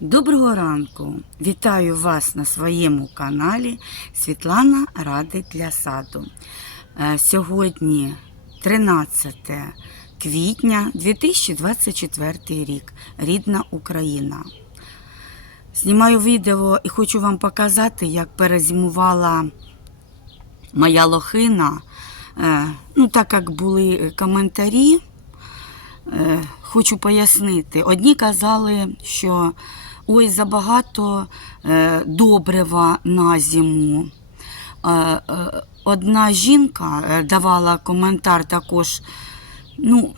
Доброго ранку! Вітаю вас на своєму каналі Світлана Радить для саду. Е, Сьогодні 13 квітня 2024 рік. Рідна Україна. Знімаю відео і хочу вам показати, як перезимувала моя лохина. Е, Ну, так як були коментарі, Е, Хочу пояснити. Одні казали, що ой, забагато е, добрива на зиму. Е, е, Одна жінка давала коментар також, ну,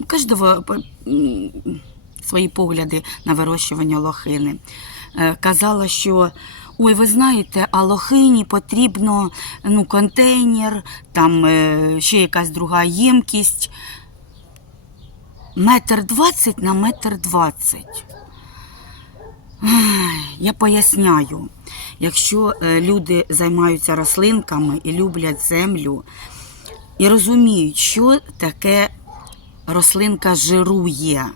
у кожного свої погляди на вирощування лохини. Казала, що ой, ви знаєте, а лохині потрібно ну, контейнер, там ще якась друга ємкість метр двадцять на метр двадцять. Я поясняю, якщо е, люди займаються рослинками і люблять землю, і розуміють, що таке рослинка жирує,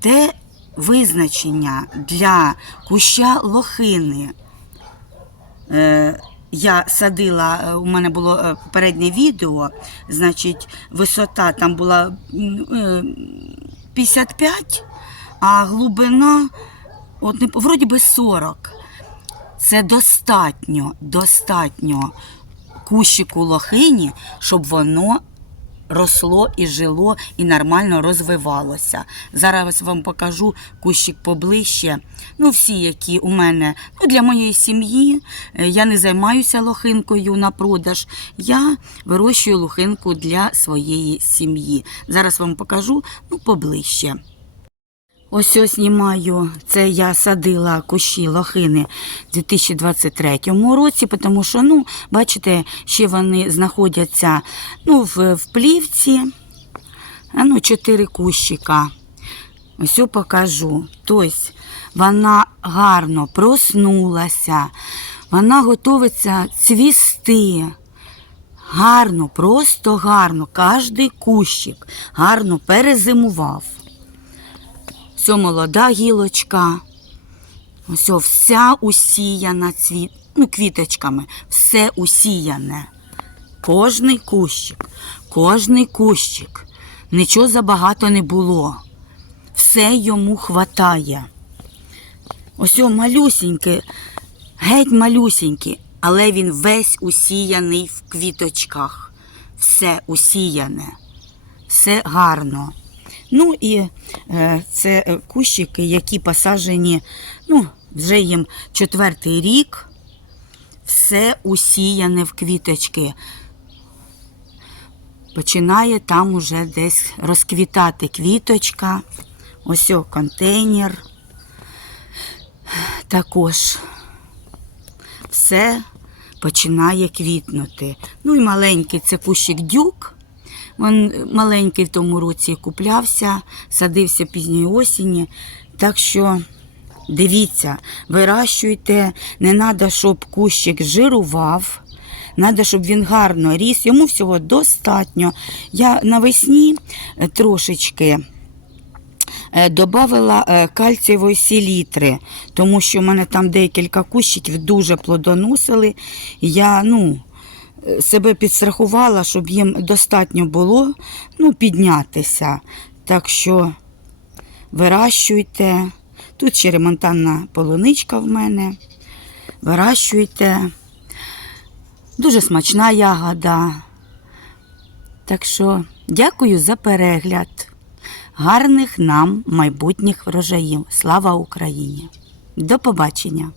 те визначення для куща лохини. Е, я садила, е, у мене було попереднє відео, значить, висота там була е, 55, а глибина, от, вроді би 40. Це достатньо, достатньо кущику лохині, щоб воно росло і жило і нормально розвивалося. Зараз вам покажу кущик поближче. Ну, всі, які у мене ну, для моєї сім'ї. Е, Я не займаюся лохинкою на продаж. Я вирощую лохинку для своєї сім'ї. Зараз вам покажу ну, поближче. Ось ось знімаю. Це я садила кущі лохини в 2023 році, тому що, ну, бачите, ще вони знаходяться ну, в, в плівці. А ну, чотири кущика. Ось покажу. Тобто вона гарно проснулася, вона готовиться цвісти. Гарно, просто гарно. Кожний кущик гарно перезимував. Ось молода гілочка. Ось вся усіяна цвіт, ну, квіточками, все усіяне. Кожний кущик, кожний кущик. Нічого забагато не було. Все йому хватає. Ось о, малюсінький, геть малюсінький, але він весь усіяний в квіточках. Все усіяне, все гарно. Ну і е, це е, кущики, які посаджені, ну, вже їм четвертий рік, все усіяне в квіточки. Починає там уже десь розквітати квіточка. Ось о, контейнер. Також все починає квітнути. Ну і маленький це кущик дюк. Він маленький в тому році куплявся, садився пізньої осені. Так що дивіться, вирощуйте, не треба, щоб кущик жирував. Треба, щоб він гарно ріс. Йому всього достатньо. Я навесні е, трошечки е, Добавила е, кальцієвої селітри, тому що в мене там декілька кущиків дуже плодоносили. Я ну, себе підстрахувала, щоб їм достатньо було ну, піднятися. Так що вирощуйте. Тут ще ремонтанна полуничка в мене. Вирощуйте. Дуже смачна ягода. Так що дякую за перегляд. Гарних нам майбутніх врожаїв. Слава Україні! До побачення!